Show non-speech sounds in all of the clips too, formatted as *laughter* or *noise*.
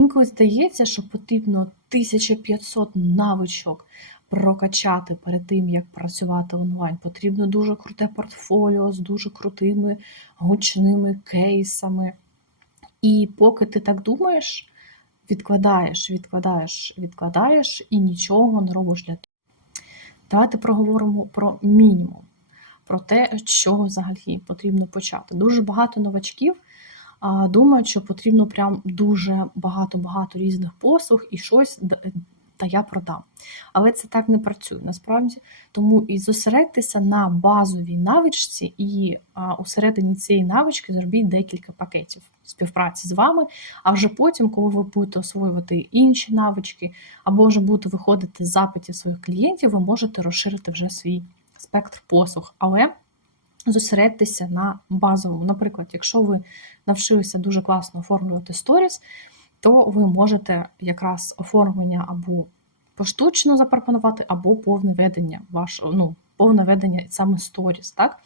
Інколи здається, що потрібно 1500 навичок прокачати перед тим, як працювати онлайн. Потрібно дуже круте портфоліо з дуже крутими гучними кейсами. І поки ти так думаєш, відкладаєш, відкладаєш, відкладаєш і нічого не робиш для того. Давайте проговоримо про мінімум, про те, з чого взагалі потрібно почати. Дуже багато новачків думають, що потрібно прям дуже багато-багато різних послуг і щось та я продам. Але це так не працює насправді. Тому і зосередьтеся на базовій навичці, і а, усередині цієї навички зробіть декілька пакетів співпраці з вами. А вже потім, коли ви будете освоювати інші навички, або вже будете виходити з запитів своїх клієнтів, ви можете розширити вже свій спектр послуг. Але зосередьтеся на базовому. Наприклад, якщо ви навчилися дуже класно оформлювати сторіс, то ви можете якраз оформлення або поштучно запропонувати, або повне ведення вашого, ну, повне ведення саме сторіс, так?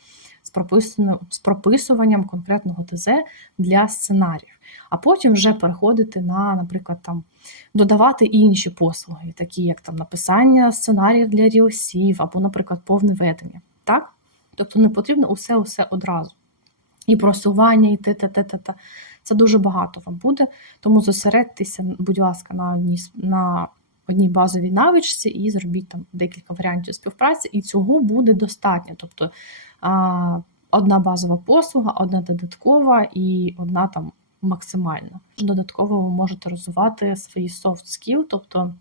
З прописуванням конкретного ТЗ для сценаріїв. А потім вже переходити на, наприклад, там додавати інші послуги, такі як там написання сценаріїв для рілсів, або, наприклад, повне ведення. Так? Тобто не потрібно усе-усе одразу. І просування, і те, те, те, те, те. Це дуже багато вам буде. Тому зосередьтеся, будь ласка, на одній, на одній базовій навичці і зробіть там декілька варіантів співпраці, і цього буде достатньо. Тобто одна базова послуга, одна додаткова і одна там максимальна. Додатково ви можете розвивати свої soft skill, тобто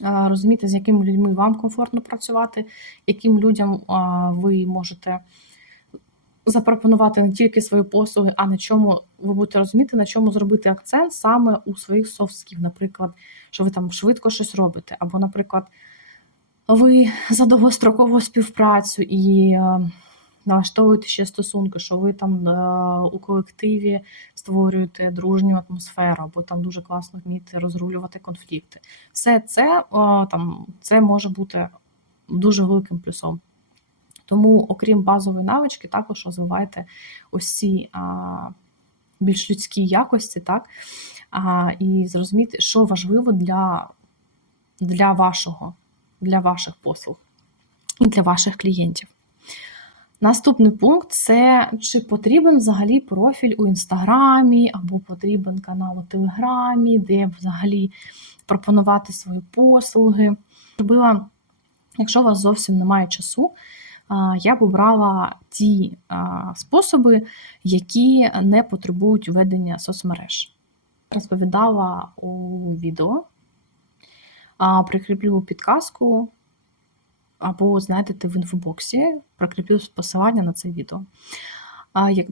розуміти, з якими людьми вам комфортно працювати, яким людям ви можете запропонувати не тільки свої послуги, а на чому ви будете розуміти, на чому зробити акцент саме у своїх софтсків, наприклад, що ви там швидко щось робите, або, наприклад, ви за довгострокову співпрацю і налаштовуєте ще стосунки, що ви там е, у колективі створюєте дружню атмосферу, або там дуже класно вмієте розрулювати конфлікти. Все це, е, там, це може бути дуже великим плюсом. Тому, окрім базової навички, також розвивайте ось ці більш людські якості, так? А, і зрозуміти, що важливо для, для вашого, для ваших послуг і для ваших клієнтів. Наступний пункт це чи потрібен взагалі профіль у інстаграмі, або потрібен канал у Телеграмі, де взагалі пропонувати свої послуги. Робила, якщо у вас зовсім немає часу, я б обрала ті способи, які не потребують ведення соцмереж. Розповідала у відео, прикріплю підказку, або знайдете в інфобоксі, прикріплю посилання на це відео.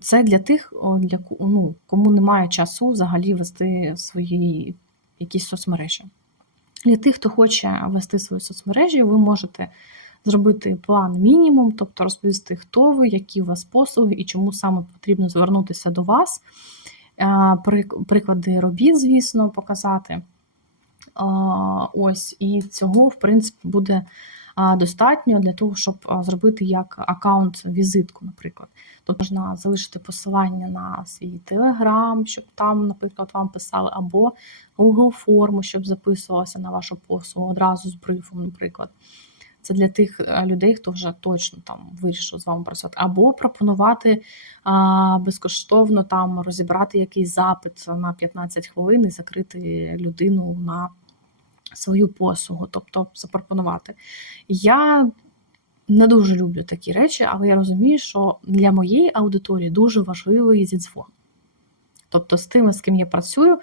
Це для тих, для, ну, кому немає часу взагалі вести свої якісь соцмережі. Для тих, хто хоче вести свої соцмережі, ви можете зробити план мінімум, тобто розповісти, хто ви, які у вас послуги і чому саме потрібно звернутися до вас. Приклади робіт, звісно, показати. Ось, і цього, в принципі, буде достатньо для того, щоб зробити як аккаунт-візитку, наприклад. Тобто можна залишити посилання на свій Telegram, щоб там, наприклад, вам писали, або Google форму, щоб записувалося на вашу послугу одразу з брифом, наприклад. Це для тих е, людей, хто вже точно там вирішив з вами працювати, або пропонувати а, безкоштовно там розібрати якийсь запит на 15 хвилин і закрити людину на свою послугу, тобто запропонувати. Я не дуже люблю такі речі, але я розумію, що для моєї аудиторії дуже важливий зідзвон. Тобто з тими, з ким я працюю,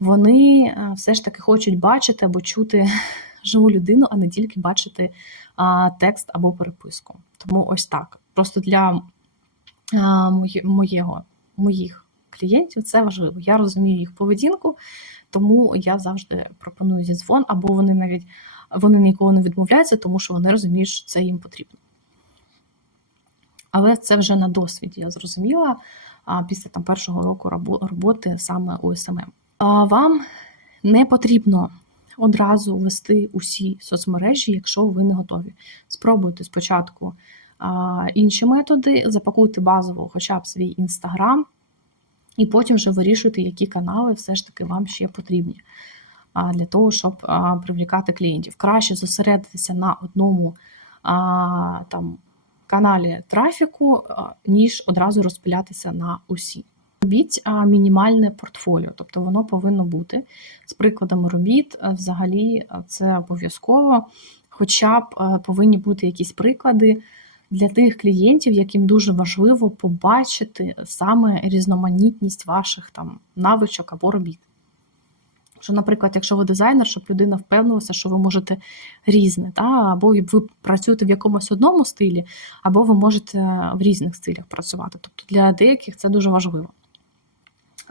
вони е, все ж таки хочуть бачити або чути *laughs* живу людину, а не тільки бачити а, текст або переписку. Тому ось так. Просто для а, моє- моєго, моїх клієнтів це важливо. Я розумію їх поведінку, тому я завжди пропоную зідзвон, або вони навіть вони ніколи не відмовляються, тому що вони розуміють, що це їм потрібно. Але це вже на досвіді, я зрозуміла після там, першого року роботи саме у СММ. А, Вам не потрібно одразу вести усі соцмережі, якщо ви не готові. Спробуйте спочатку інші методи, запакуйте базово хоча б свій інстаграм, І потім вже вирішуйте, які канали все ж таки вам ще потрібні для того, щоб привлікати клієнтів. Краще зосередитися на одному там, каналі трафіку, ніж одразу розпилятися на усі. Робіть мінімальне портфоліо, тобто воно повинно бути з прикладами робіт. Взагалі, це обов'язково, хоча б повинні бути якісь приклади для тих клієнтів, яким дуже важливо побачити саме різноманітність ваших там навичок або робіт. Що, наприклад, якщо ви дизайнер, щоб людина впевнилася, що ви можете різне, та? або ви працюєте в якомусь одному стилі, або ви можете в різних стилях працювати. Тобто для деяких це дуже важливо.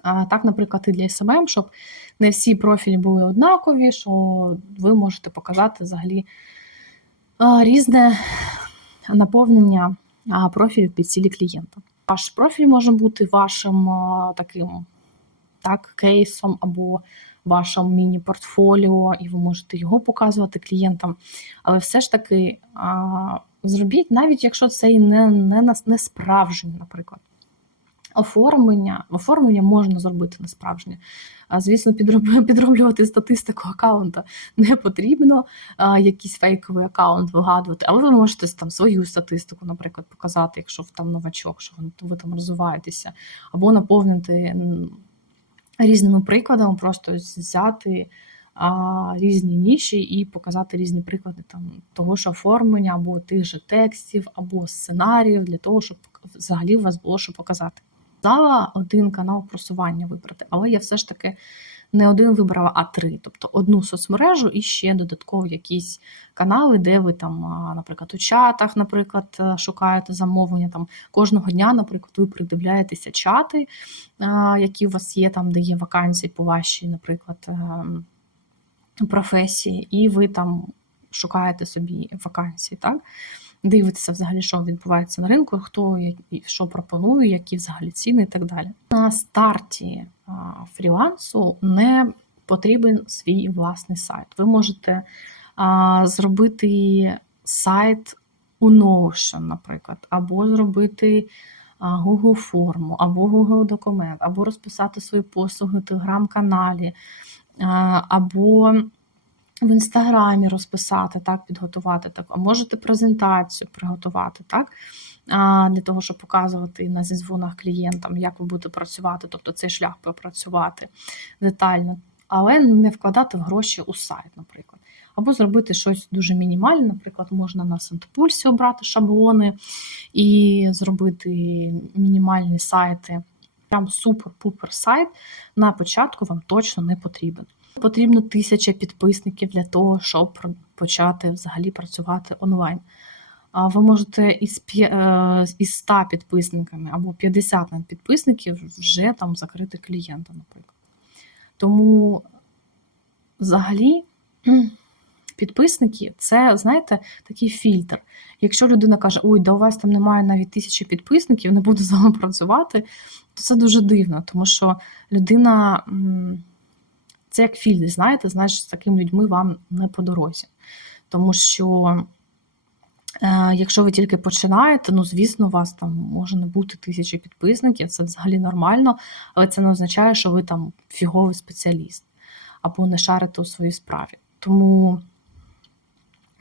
А так, наприклад, і для SMM, щоб не всі профілі були однакові, що ви можете показати взагалі різне наповнення профілю під цілі клієнта. Ваш профіль може бути вашим таким так, кейсом або вашим міні-портфоліо, і ви можете його показувати клієнтам. Але все ж таки а, зробіть, навіть якщо це і не, не, не справжнє, наприклад. Оформлення, оформлення можна зробити не справжнє. Звісно, *laughs* підроблювати статистику аккаунта не потрібно, якийсь фейковий аккаунт вигадувати, але ви можете там свою статистику, наприклад, показати, якщо ви там новачок, що ви там розвиваєтеся, або наповнити різними прикладами, просто взяти а, різні ніші і показати різні приклади там, того ж оформлення, або тих же текстів, або сценаріїв, для того, щоб взагалі у вас було що показати. Зала один канал просування вибрати, але я все ж таки не один вибрала, а три. Тобто одну соцмережу і ще додатково якісь канали, де ви там, наприклад, у чатах, наприклад, е, шукаєте замовлення. Там кожного дня, наприклад, ви придивляєтеся чати, які у вас є, там, де є вакансії по вашій, наприклад, ем, професії, і ви там шукаєте собі вакансії, так? Дивитеся взагалі, що відбувається на ринку, хто що пропонує, які взагалі ціни і так далі. На старті фрілансу не потрібен свій власний сайт. Ви можете зробити сайт у Notion, наприклад, або зробити Google форму, або Google документ, або розписати свої послуги в телеграм-каналі, або в інстаграмі розписати, так, підготувати так, а можете презентацію приготувати, так, для того, щоб показувати на зізвонах клієнтам, як ви будете працювати, тобто цей шлях пропрацювати детально, але не вкладати гроші у сайт, наприклад. Або зробити щось дуже мінімальне, наприклад, можна на Сантопульсі обрати шаблони і зробити мінімальні сайти. Прям супер-пупер сайт на початку вам точно не потрібен. Потрібно тисяча підписників для того, щоб почати взагалі працювати онлайн. Ви можете із, е, із 100 підписниками або 50 підписників вже там закрити клієнта, наприклад. Тому взагалі підписники це, знаєте, такий фільтр. Якщо людина каже, ой, да у вас там немає навіть тисячі підписників, не буду з вами працювати, то це дуже дивно, тому що людина. це як фільтр, знаєте, значить, з такими людьми вам не по дорозі. Тому що, е, якщо ви тільки починаєте, ну, звісно, у вас там може не бути тисячі підписників, це взагалі нормально, але це не означає, що ви там фіговий спеціаліст або не шарите у своїй справі. Тому,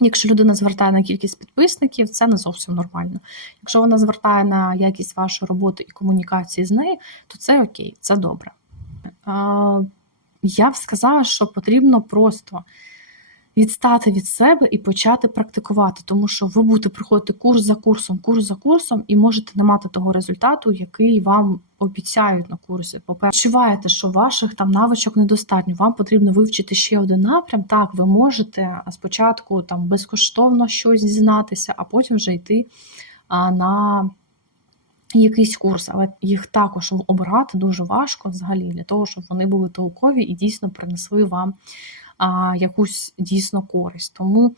якщо людина звертає на кількість підписників, це не зовсім нормально. Якщо вона звертає на якість вашої роботи і комунікації з нею, то це окей, це добре. Я б сказала, що потрібно просто відстати від себе і почати практикувати, тому що ви будете проходити курс за курсом, курс за курсом, і можете не мати того результату, який вам обіцяють на курсі. По-перше, що ваших там навичок недостатньо, вам потрібно вивчити ще один напрям. Так, ви можете спочатку там безкоштовно щось дізнатися, а потім вже йти на якийсь курс, але їх також обрати дуже важко взагалі для того, щоб вони були толкові і дійсно принесли вам а, якусь дійсно користь. Тому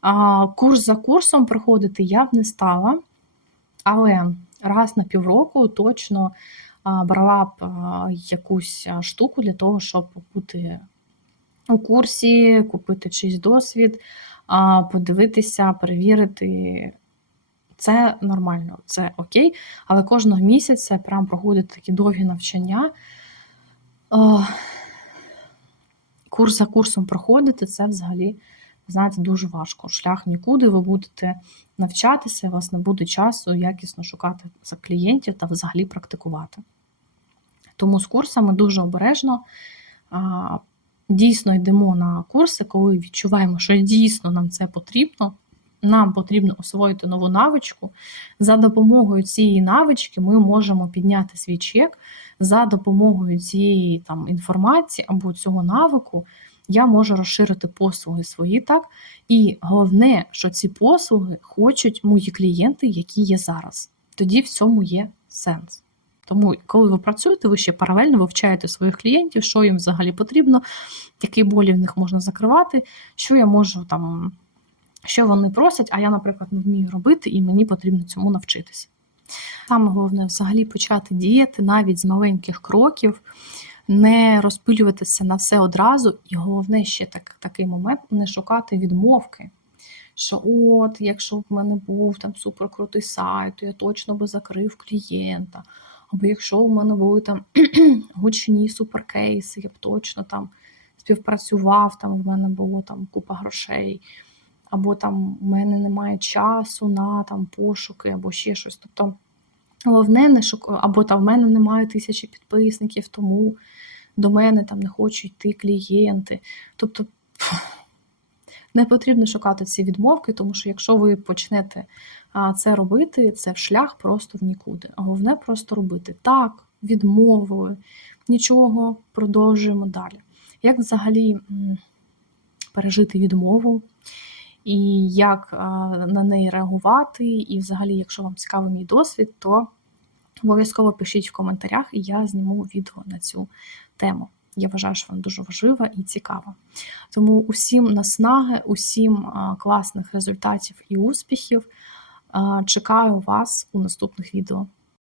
а, курс за курсом проходити я б не стала, але раз на півроку точно а, брала б а, якусь штуку для того, щоб бути у курсі, купити чийсь досвід, а, подивитися, перевірити Це нормально, це окей, але кожного місяця прям проходять такі довгі навчання. Курс за курсом проходити це взагалі, знаєте, дуже важко. Шлях нікуди, ви будете навчатися, у вас не буде часу якісно шукати за клієнтів та взагалі практикувати. Тому з курсами дуже обережно. Дійсно йдемо на курси, коли відчуваємо, що дійсно нам це потрібно. Нам потрібно освоїти нову навичку. За допомогою цієї навички ми можемо підняти свій чек. За допомогою цієї там, інформації або цього навику я можу розширити послуги свої так. І головне, що ці послуги хочуть мої клієнти, які є зараз. Тоді в цьому є сенс. Тому, коли ви працюєте, ви ще паралельно вивчаєте своїх клієнтів, що їм взагалі потрібно, які болі в них можна закривати, що я можу там, що вони просять, а я, наприклад, не вмію робити, і мені потрібно цьому навчитися. Саме головне взагалі почати діяти навіть з маленьких кроків, не розпилюватися на все одразу, і головне ще так, такий момент не шукати відмовки. Що от, якщо б в мене був там суперкрутий сайт, то я точно би закрив клієнта. Або якщо у мене були там *clears throat* гучні суперкейси, я б точно там співпрацював, там в мене було там купа грошей, або там у мене немає часу на там пошуки, або ще щось. Тобто головне не шук... або там в мене немає тисячі підписників, тому до мене там не хочуть йти клієнти. Тобто *laughs* не потрібно шукати ці відмовки, тому що якщо ви почнете це робити, це в шлях просто в нікуди. Головне просто робити так, відмовою, нічого, продовжуємо далі. Як взагалі пережити відмову, і як на неї реагувати, і взагалі, якщо вам цікавий мій досвід, то обов'язково пишіть в коментарях, і я зніму відео на цю тему. Я вважаю, що вона дуже важлива і цікава. Тому усім наснаги, усім класних результатів і успіхів. Чекаю вас у наступних відео.